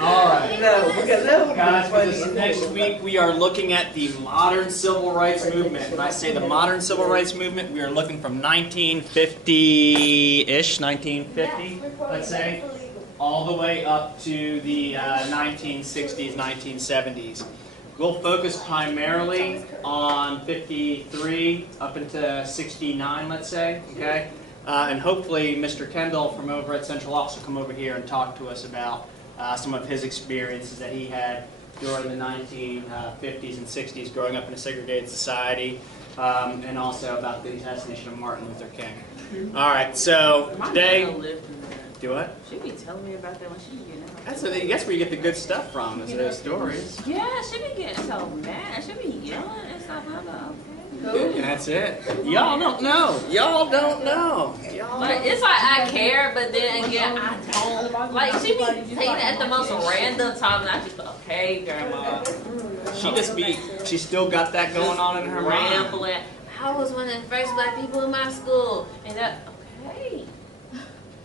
All right. No, because that would be Guys, for funny. this next week, we are looking at the modern civil rights movement. When I say the modern civil rights movement, we are looking from 1950-ish, 1950, let's say, all the way up to the 1960s, 1970s. We'll focus primarily on 53 up into 69, let's say, okay? And hopefully Mr. Kendall from over at Central Office will come over here and talk to us about some of his experiences that he had during the 1950s and 60s growing up in a segregated society, and also about the assassination of Martin Luther King. All right, so today... Do what? She be telling me about that when she be getting out. That's where you get the good stuff from, is those stories. Yeah, she be getting so mad. She be yelling and stuff. I'm like, okay. And that's it. Y'all don't know. Y'all don't know. Like, it's like I care, but then again, I don't. Like, she be saying it at the most random time, and I just go, okay, grandma. She still got that going on in her mind. Rambling. I was one of the first black people in my school. And that, okay.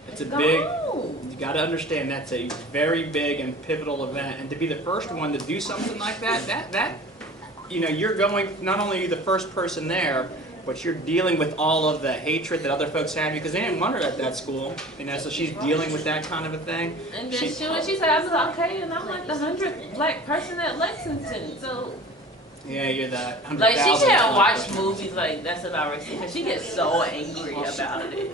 It's a big, you got to understand that's a very big and pivotal event. And to be the first one to do something like that, you know, you're going, not only are you the first person there, but you're dealing with all of the hatred that other folks have because they didn't want her at that school, you know, so she's dealing with that kind of a thing. And then she said, I was like, okay, and I'm like the 100th black person at Lexington, so. Yeah, you're that 100,000. Like, she can't watch movies like that's about racism because she gets so angry about it.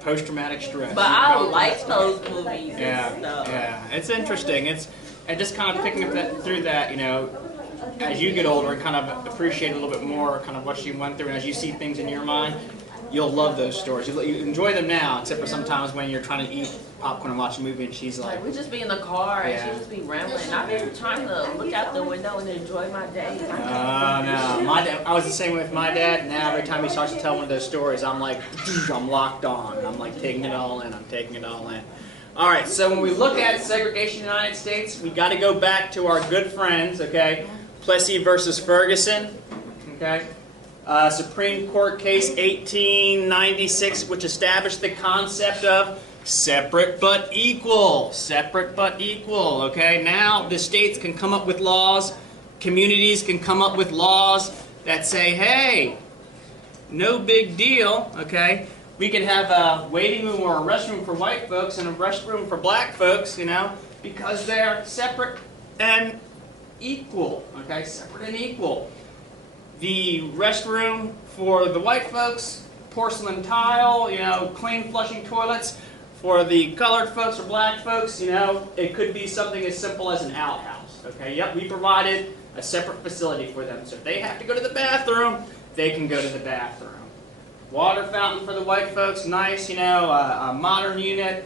Post-traumatic stress. But I like those movies. Yeah, and stuff. yeah, it's interesting. And just kind of picking up through that, you know, as you get older and kind of appreciate a little bit more kind of what she went through, and as you see things in your mind, you'll love those stories. You enjoy them now, except for sometimes when you're trying to eat popcorn and watch a movie and she's like... we just be in the car and Yeah. she just be rambling. I've been trying to look out the window and enjoy my day. No. My dad, I was the same way with my dad. Now every time he starts to tell one of those stories, I'm like, I'm locked on. I'm like taking it all in. I'm taking it all in. All right, so when we look at segregation in the United States, we got to go back to our good friends, okay? Plessy versus Ferguson, okay? Supreme Court case 1896, which established the concept of separate but equal. Separate but equal, okay? Now the states can come up with laws, communities can come up with laws that say, hey, no big deal, okay? We can have a waiting room or a restroom for white folks and a restroom for black folks, you know, because they're separate and equal, okay? Separate and equal. The restroom for the white folks, porcelain tile, you know, clean flushing toilets. For the colored folks or black folks, you know, it could be something as simple as an outhouse, okay? Yep, we provided a separate facility for them. So if they have to go to the bathroom, they can go to the bathroom. Water fountain for the white folks, nice, you know, a modern unit,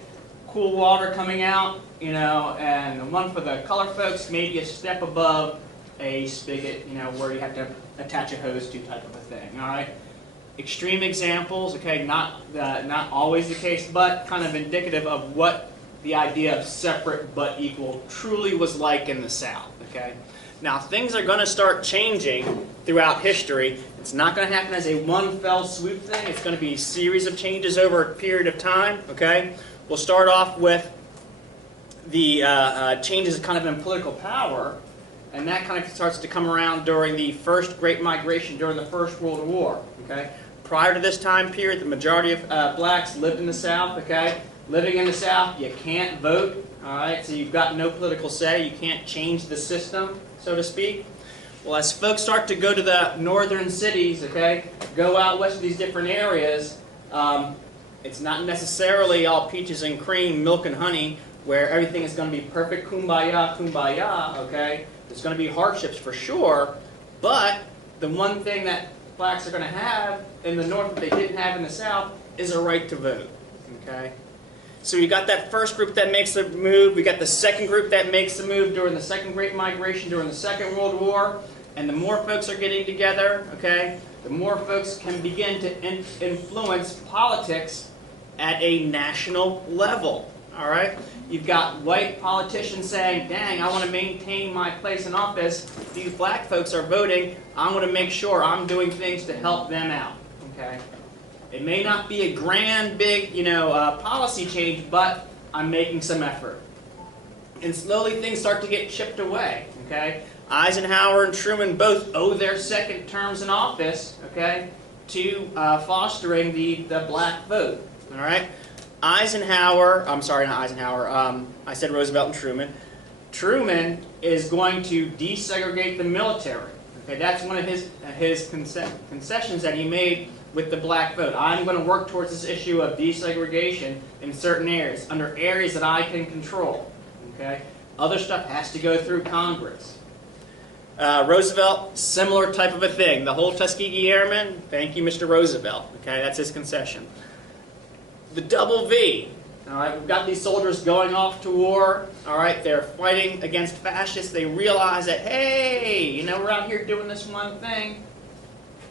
cool water coming out, you know, and the one for the colored folks, maybe a step above a spigot, you know, where you have to attach a hose to type of a thing, all right? Extreme examples, okay, not always the case, but kind of indicative of what the idea of separate but equal truly was like in the South, okay? Now, things are going to start changing throughout history. It's not going to happen as a one fell swoop thing. It's going to be a series of changes over a period of time, okay? We'll start off with the changes kind of in political power, and that kind of starts to come around during the first Great Migration, during the First World War, okay? Prior to this time period, the majority of blacks lived in the South, okay? Living in the South, you can't vote, all right? So you've got no political say. You can't change the system, so to speak. Well, as folks start to go to the northern cities, okay, go out west to these different areas, it's not necessarily all peaches and cream, milk and honey, where everything is going to be perfect, kumbaya, kumbaya, okay? There's going to be hardships for sure, but the one thing that blacks are going to have in the North that they didn't have in the South is a right to vote, okay? So you got that first group that makes the move. We got the second group that makes the move during the Second Great Migration, during the Second World War. And the more folks are getting together, okay, the more folks can begin to influence politics at a national level, all right? You've got white politicians saying, dang, I want to maintain my place in office. These black folks are voting. I want to make sure I'm doing things to help them out, okay? It may not be a grand, big, you know, policy change, but I'm making some effort. And slowly things start to get chipped away, okay? Eisenhower and Truman both owe their second terms in office, okay, to fostering the black vote, all right? I'm sorry, not Eisenhower, I said Roosevelt and Truman. Truman is going to desegregate the military, okay? That's one of his concessions that he made with the black vote. I'm going to work towards this issue of desegregation in certain areas, under areas that I can control. Okay? Other stuff has to go through Congress. Roosevelt, similar type of a thing. The whole Tuskegee Airmen, thank you, Mr. Roosevelt. Okay, that's his concession. The double V. All right, we've got these soldiers going off to war. All right, they're fighting against fascists. They realize that, hey, you know, we're out here doing this one thing,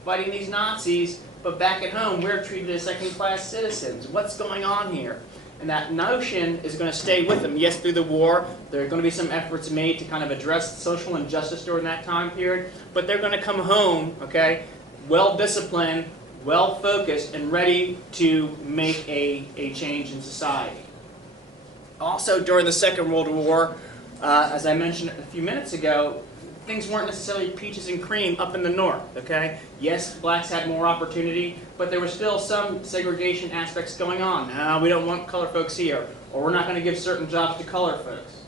fighting these Nazis, but back at home, we're treated as second-class citizens. What's going on here? And that notion is going to stay with them. Yes, through the war, there are going to be some efforts made to kind of address social injustice during that time period, but they're going to come home, okay, well-disciplined, well-focused, and ready to make a change in society. Also, during the Second World War, as I mentioned a few minutes ago, things weren't necessarily peaches and cream up in the north, okay? Yes, blacks had more opportunity, but there were still some segregation aspects going on. No, we don't want color folks here, or we're not going to give certain jobs to color folks.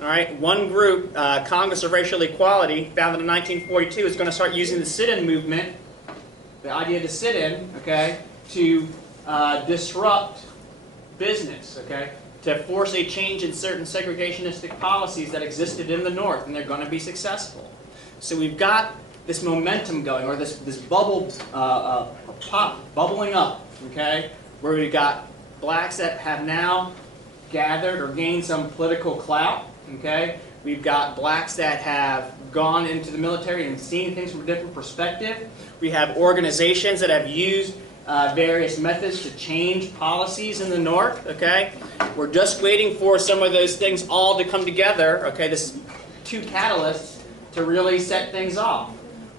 All right, one group, Congress of Racial Equality, founded in 1942, is going to start using the sit-in movement, the idea to sit in, okay, to disrupt business, okay, to force a change in certain segregationistic policies that existed in the North, and they're going to be successful. So we've got this momentum going, or this bubble bubbling up, okay, where we've got blacks that have now gathered or gained some political clout, okay. We've got blacks that have gone into the military and seen things from a different perspective. We have organizations that have used various methods to change policies in the North, okay? We're just waiting for some of those things all to come together, okay? This is two catalysts to really set things off.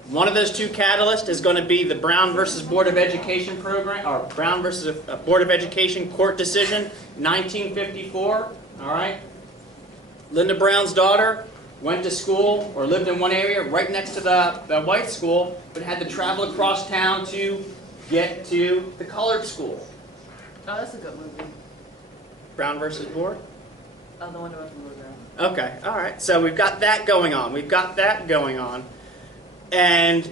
One of those two catalysts is going to be the Brown versus Board of Education program, or Brown versus Board of Education court decision, 1954, all right? Linda Brown's daughter went to school or lived in one area right next to the white school, but had to travel across town to get to the colored school. Oh, that's a good movie. Brown versus Board? Oh, the one that was the movie. Girl. Okay, all right. So we've got that going on. We've got that going on. And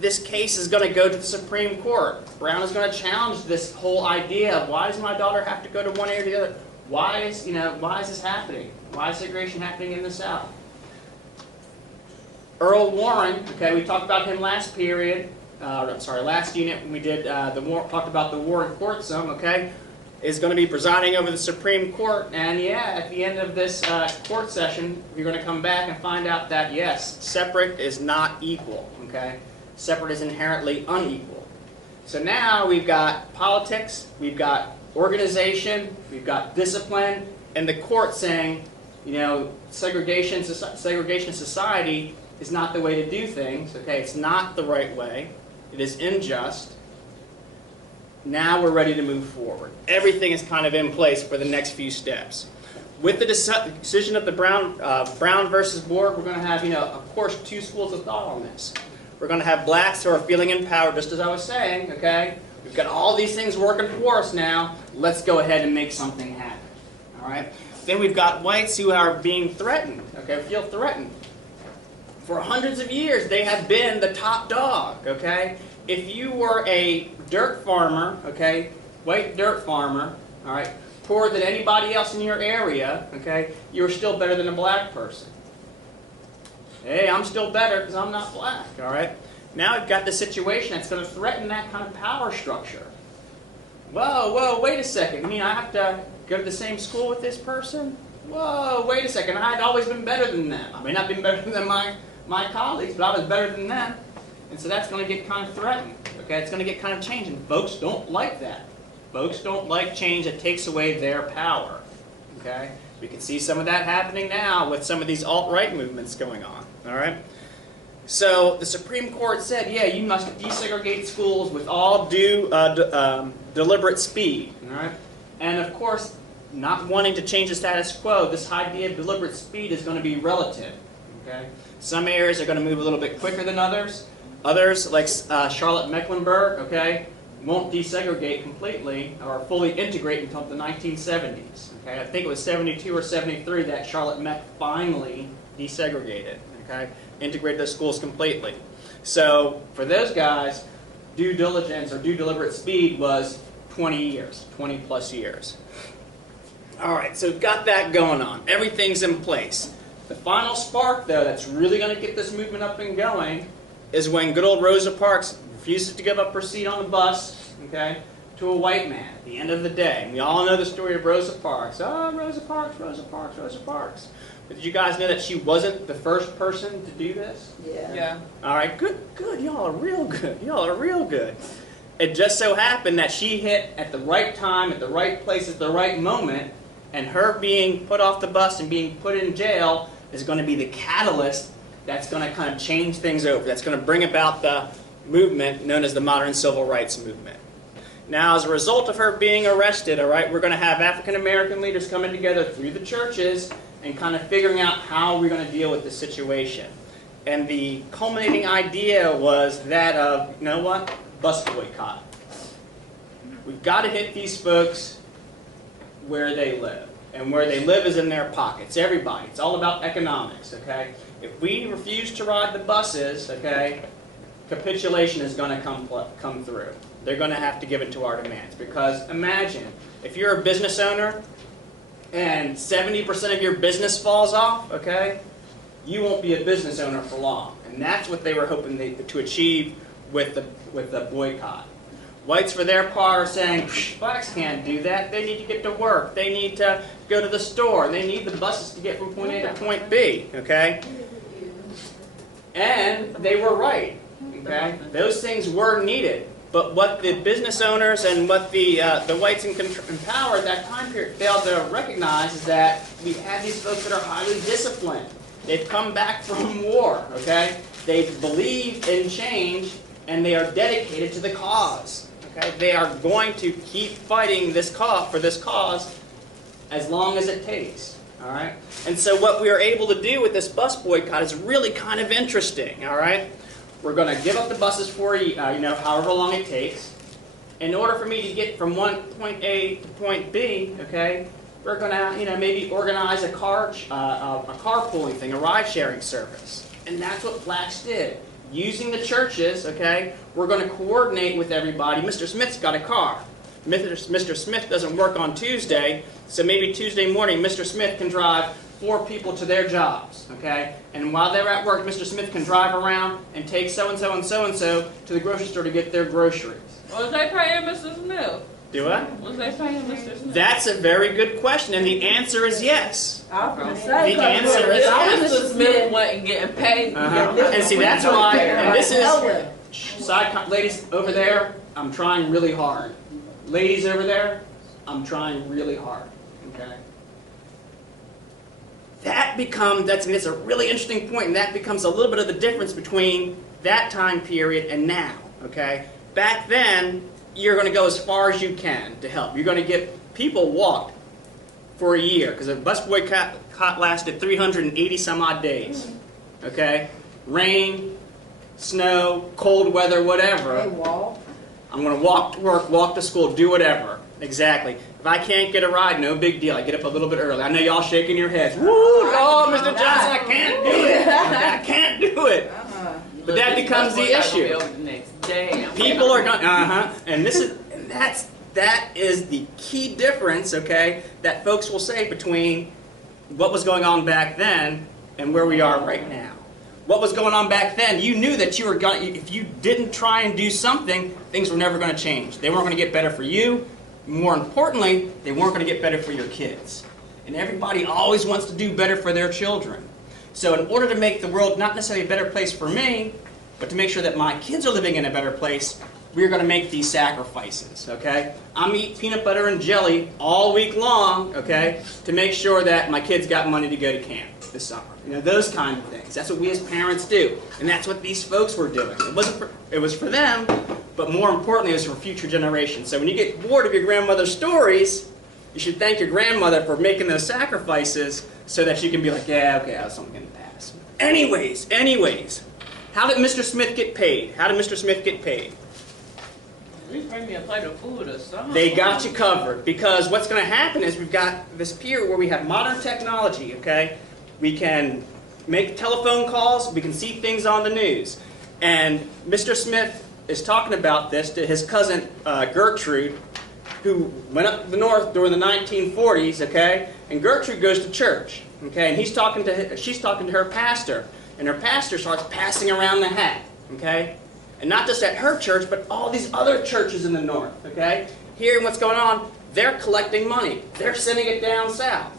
this case is going to go to the Supreme Court. Brown is going to challenge this whole idea of why does my daughter have to go to one area or the other? Why is this happening? Why is segregation happening in the South? Earl Warren, okay, we talked about him last period. Last unit when we did talked about the Warren Court some, okay, is going to be presiding over the Supreme Court. And yeah, at the end of this court session, you're going to come back and find out that yes, separate is not equal, okay? Separate is inherently unequal. So now we've got politics, we've got organization, we've got discipline, and the court saying, you know, segregation society is not the way to do things, okay? It's not the right way. It is unjust. Now we're ready to move forward. Everything is kind of in place for the next few steps. With the decision of the Brown versus Board, we're going to have, of course, two schools of thought on this. We're going to have blacks who are feeling empowered, just as I was saying, okay? We've got all these things working for us now. Let's go ahead and make something happen, all right? Then we've got whites who are being threatened, okay, feel threatened. For hundreds of years, they have been the top dog, okay? If you were a dirt farmer, okay, white dirt farmer, all right, poorer than anybody else in your area, okay, you're still better than a black person. Hey, I'm still better because I'm not black, all right? Now we've got the situation that's going to threaten that kind of power structure. Whoa, wait a second. You mean I have to go to the same school with this person? Whoa, wait a second. I'd always been better than them. I may not be better than my colleagues, but I was better than them. And so that's going to get kind of threatened. Okay, it's going to get kind of changed. And folks don't like that. Folks don't like change that takes away their power. Okay? We can see some of that happening now with some of these alt-right movements going on. All right? So the Supreme Court said, yeah, you must desegregate schools with all due deliberate speed. All right? And of course, not wanting to change the status quo, this idea of deliberate speed is going to be relative. Okay? Some areas are going to move a little bit quicker than others. Others, like Charlotte Mecklenburg, okay, won't desegregate completely or fully integrate until the 1970s. Okay? I think it was 72 or 73 that Charlotte Meck finally desegregated. Okay? Integrated those schools completely. So for those guys, due diligence or due deliberate speed was 20 years, 20 plus years. All right, so we've got that going on. Everything's in place. The final spark, though, that's really going to get this movement up and going is when good old Rosa Parks refuses to give up her seat on the bus, okay, to a white man at the end of the day. And we all know the story of Rosa Parks. Oh, Rosa Parks, Rosa Parks, Rosa Parks. But did you guys know that she wasn't the first person to do this? Yeah. All right, good. Y'all are real good. Y'all are real good. It just so happened that she hit at the right time, at the right place, at the right moment, and her being put off the bus and being put in jail is going to be the catalyst that's going to kind of change things over. That's going to bring about the movement known as the modern civil rights movement. Now, as a result of her being arrested, all right, we're going to have African American leaders coming together through the churches and kind of figuring out how we're going to deal with the situation. And the culminating idea was that of, you know what, bus boycott. We've got to hit these folks where they live. And where they live is in their pockets. Everybody. It's all about economics, okay? If we refuse to ride the buses, okay, capitulation is going to come through. They're going to have to give in to our demands. Because imagine, if you're a business owner and 70% of your business falls off, okay, you won't be a business owner for long. And that's what they were hoping to achieve with the boycott. Whites, for their part, are saying, blacks can't do that. They need to get to work. They need to go to the store. They need the buses to get from point A to point B, okay? And they were right, okay? Those things were needed. But what the business owners and what the whites in power at that time period failed to recognize is that we have these folks that are highly disciplined. They've come back from war, okay? They believe in change, and they are dedicated to the cause. Okay? They are going to keep fighting this for this cause as long as it takes. All right? And so what we are able to do with this bus boycott is really kind of interesting. All right? We're going to give up the buses for however long it takes. In order for me to get from point A to point B, okay, we're going to maybe organize a carpooling thing, a ride-sharing service. And that's what blacks did. Using the churches, okay, we're going to coordinate with everybody. Mr. Smith's got a car. Mr. Smith doesn't work on Tuesday, so maybe Tuesday morning Mr. Smith can drive 4 people to their jobs, okay? And while they're at work, Mr. Smith can drive around and take so-and-so and so-and-so to the grocery store to get their groceries. Was they paying Mr. Smith? Do what? Was they paying Mr. Smith? That's a very good question, and the answer is yes. I was going to say, The answer is yes. Mr. Smith wasn't getting paid. And see, that's why, and this is, ladies over there, I'm trying really hard. Ladies over there, I'm trying really hard, okay? That's a really interesting point, and that becomes a little bit of the difference between that time period and now, okay? Back then, you're going to go as far as you can to help. You're going to get people walked for a year, because the bus boycott lasted 380 some odd days, okay? Rain, snow, cold weather, whatever. They walk. I'm going to walk to work, walk to school, do whatever. Exactly. If I can't get a ride, no big deal. I get up a little bit early. I know y'all shaking your heads. Woo! Oh, Mr. Johnson, I can't do it. I can't do it. But that becomes the issue. People are going, and that is the key difference, okay, that folks will say between what was going on back then and where we are right now. What was going on back then, you knew that if you didn't try and do something, things were never going to change. They weren't going to get better for you. More importantly, they weren't going to get better for your kids. And everybody always wants to do better for their children. So in order to make the world not necessarily a better place for me, but to make sure that my kids are living in a better place, we're going to make these sacrifices, okay? I'm eating peanut butter and jelly all week long, okay, to make sure that my kids got money to go to camp this summer. You know, those kind of things. That's what we as parents do. And that's what these folks were doing. It was for them, but more importantly, it was for future generations. So when you get bored of your grandmother's stories, You should thank your grandmother for making those sacrifices so that you can be like, yeah, okay, I was something in the past. Anyways, how did Mr. Smith get paid? How did Mr. Smith get paid? At least bring me a plate of food or something. They got you covered, because what's going to happen is we've got this period where we have modern technology, okay? We can make telephone calls, we can see things on the news. And Mr. Smith is talking about this to his cousin Gertrude, who went up the north during the 1940s, okay? And Gertrude goes to church, okay? And she's talking to her pastor, and her pastor starts passing around the hat, okay? And not just at her church, but all these other churches in the north, okay? Hearing what's going on, they're collecting money. They're sending it down south,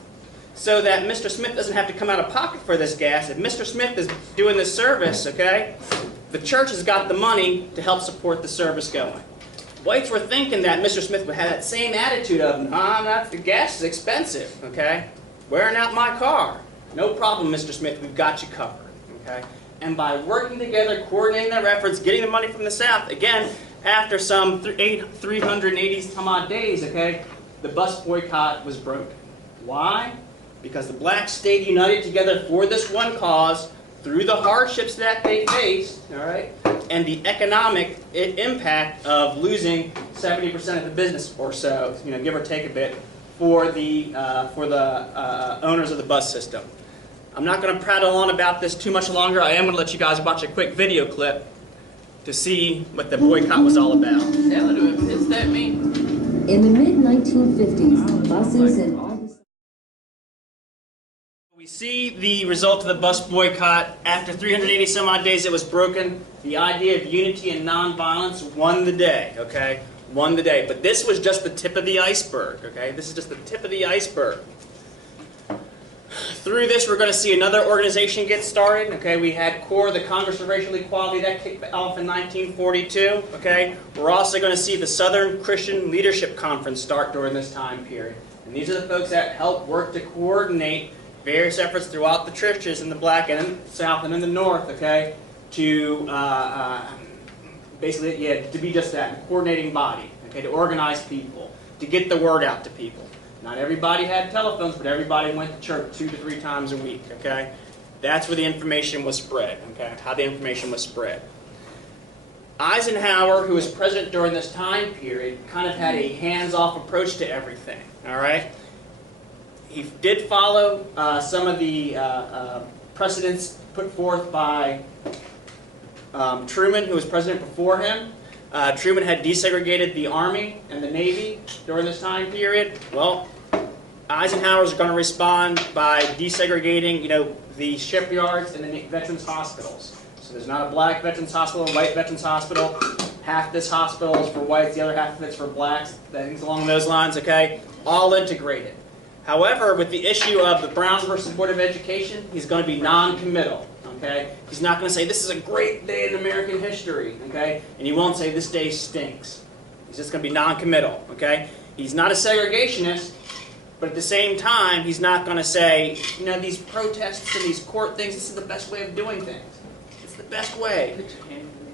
so that Mr. Smith doesn't have to come out of pocket for this gas. If Mr. Smith is doing this service, okay, the church has got the money to help support the service going. Whites were thinking that Mr. Smith would have that same attitude of, the gas is expensive, okay? Wearing out my car. No problem, Mr. Smith, we've got you covered, okay? And by working together, coordinating their efforts, getting the money from the South, again, after some 380 some odd days, okay, the bus boycott was broken. Why? Because the blacks stayed united together for this one cause, through the hardships that they faced, all right, and the economic impact of losing 70% of the business or so, give or take a bit, for the owners of the bus system. I'm not going to prattle on about this too much longer. I am going to let you guys watch a quick video clip to see what the boycott was all about. That would have been pissed at me. In the mid-1950s, buses and all the... We see the result of the bus boycott. After 380 some odd days it was broken. The idea of unity and nonviolence won the day, okay? Won the day. But this was just the tip of the iceberg, okay? This is just the tip of the iceberg. Through this, we're going to see another organization get started. Okay, we had CORE, the Congress of Racial Equality, that kicked off in 1942. Okay, we're also going to see the Southern Christian Leadership Conference start during this time period. And these are the folks that help work to coordinate various efforts throughout the churches in the black and in the south and in the north. Okay, to basically, to be just that, a coordinating body. Okay, to organize people, to get the word out to people. Not everybody had telephones, but everybody went to church 2 to 3 times a week, okay? That's where the information was spread, okay? How the information was spread. Eisenhower, who was president during this time period, kind of had a hands-off approach to everything, all right? He did follow some of the precedents put forth by Truman, who was president before him. Truman had desegregated the Army and the Navy during this time period. Well, Eisenhower's going to respond by desegregating, the shipyards and the veterans hospitals. So there's not a black veterans hospital, a white veterans hospital. Half this hospital is for whites, the other half of it's for blacks. Things along those lines, okay? All integrated. However, with the issue of the Brown versus Board of Education, he's going to be non-committal. Okay? He's not going to say, this is a great day in American history, okay? And he won't say, this day stinks. He's just going to be non-committal, okay? He's not a segregationist, but at the same time, he's not going to say, these protests and these court things, this is the best way of doing things. It's the best way.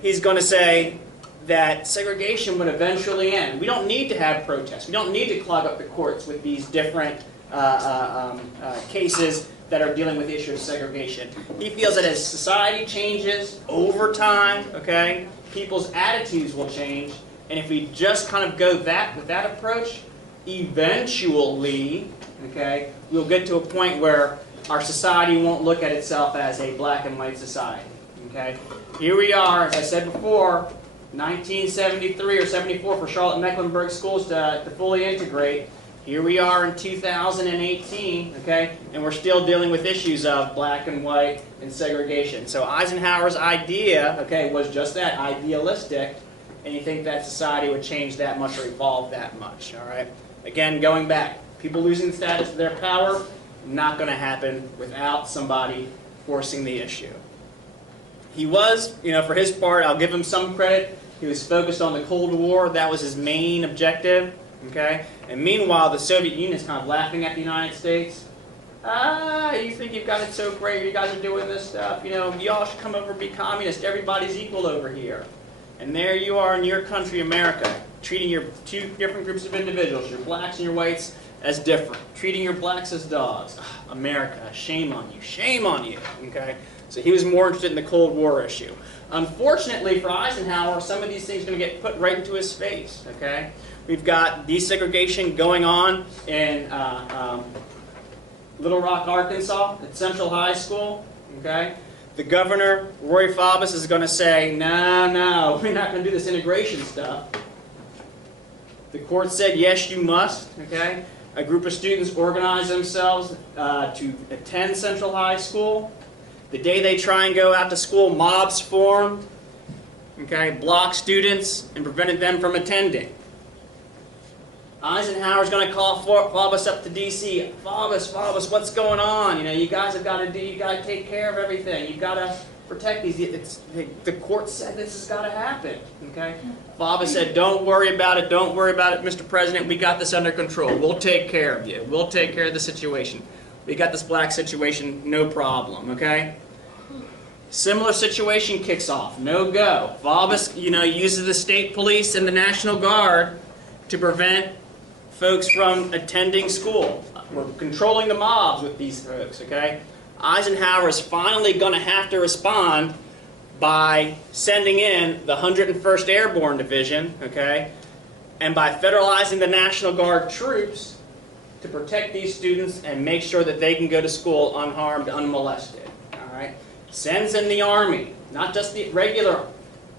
He's going to say that segregation would eventually end. We don't need to have protests. We don't need to clog up the courts with these different cases that are dealing with the issue of segregation. He feels that as society changes over time, okay, people's attitudes will change, and if we just kind of go with that approach, eventually, okay, we'll get to a point where our society won't look at itself as a black and white society, okay? Here we are, as I said before, 1973 or 74 for Charlotte Mecklenburg schools to fully integrate. Here we are in 2018, okay, and we're still dealing with issues of black and white and segregation. So Eisenhower's idea, okay, was just that, idealistic, and you think that society would change that much or evolve that much, all right? Again, going back, people losing the status of their power, not going to happen without somebody forcing the issue. He was, for his part, I'll give him some credit, he was focused on the Cold War. That was his main objective. Okay? And meanwhile, the Soviet Union is kind of laughing at the United States. You think you've got it so great, you guys are doing this stuff, y'all should come over and be communist, everybody's equal over here. And there you are in your country, America, treating your 2 different groups of individuals, your blacks and your whites, as different, treating your blacks as dogs. America, shame on you, shame on you, okay? So he was more interested in the Cold War issue. Unfortunately for Eisenhower, some of these things are going to get put right into his face, okay? We've got desegregation going on in Little Rock, Arkansas, at Central High School, okay? The governor, Roy Faubus, is going to say, no, we're not going to do this integration stuff. The court said, yes, you must, okay? A group of students organized themselves to attend Central High School. The day they try and go out to school, mobs formed, okay, blocked students and prevented them from attending. Eisenhower's going to call Faubus up to D.C. Faubus, what's going on? You know, you guys have got to take care of everything. You've got to protect these. The court said this has got to happen. Okay. Faubus said, don't worry about it, Mr. President. We got this under control. We'll take care of you. We'll take care of the situation. We got this black situation, no problem. Okay. Similar situation kicks off. No go. Faubus, uses the state police and the National Guard to prevent folks from attending school. We're controlling the mobs with these folks, okay? Eisenhower is finally going to have to respond by sending in the 101st Airborne Division, okay? And by federalizing the National Guard troops to protect these students and make sure that they can go to school unharmed, unmolested, all right? Sends in the Army, not just the regular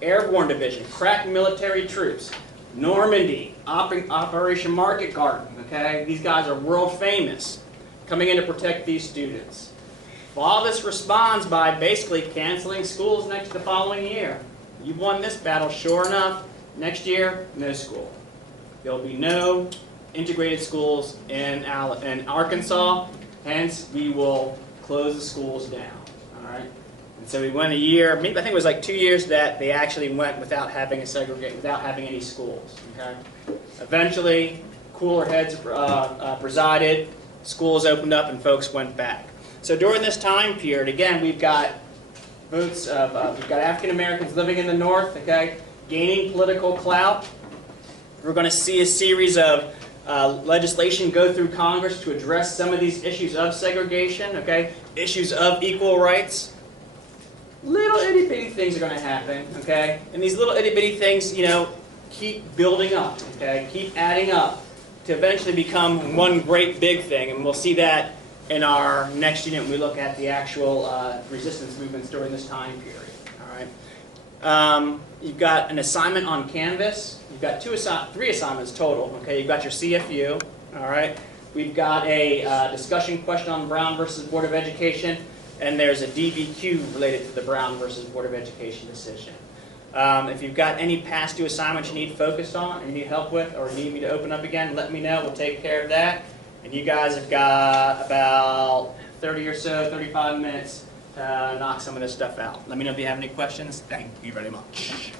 Airborne Division, crack military troops. Normandy, Operation Market Garden, okay? These guys are world famous, coming in to protect these students. Faubus responds by basically canceling schools the following year. You've won this battle, sure enough. Next year, no school. There'll be no integrated schools in Arkansas, hence we will close the schools down, all right? So we went a year, I think it was like 2 years that they actually went without having without having any schools. Okay. Eventually, cooler heads presided, schools opened up, and folks went back. So during this time period, again, we've got votes of we've got African Americans living in the North, okay, gaining political clout. We're going to see a series of legislation go through Congress to address some of these issues of segregation, okay, issues of equal rights. Little itty-bitty things are going to happen, okay? And these little itty-bitty things, keep building up, okay? Keep adding up to eventually become one great big thing. And we'll see that in our next unit when we look at the actual resistance movements during this time period, all right? You've got an assignment on Canvas. You've got three assignments total, okay? You've got your CFU, all right? We've got a discussion question on Brown versus Board of Education. And there's a DBQ related to the Brown versus Board of Education decision. If you've got any past due assignments you need focused on, or you need help with, or need me to open up again, let me know. We'll take care of that. And you guys have got about 30 or so, 35 minutes to knock some of this stuff out. Let me know if you have any questions. Thank you very much.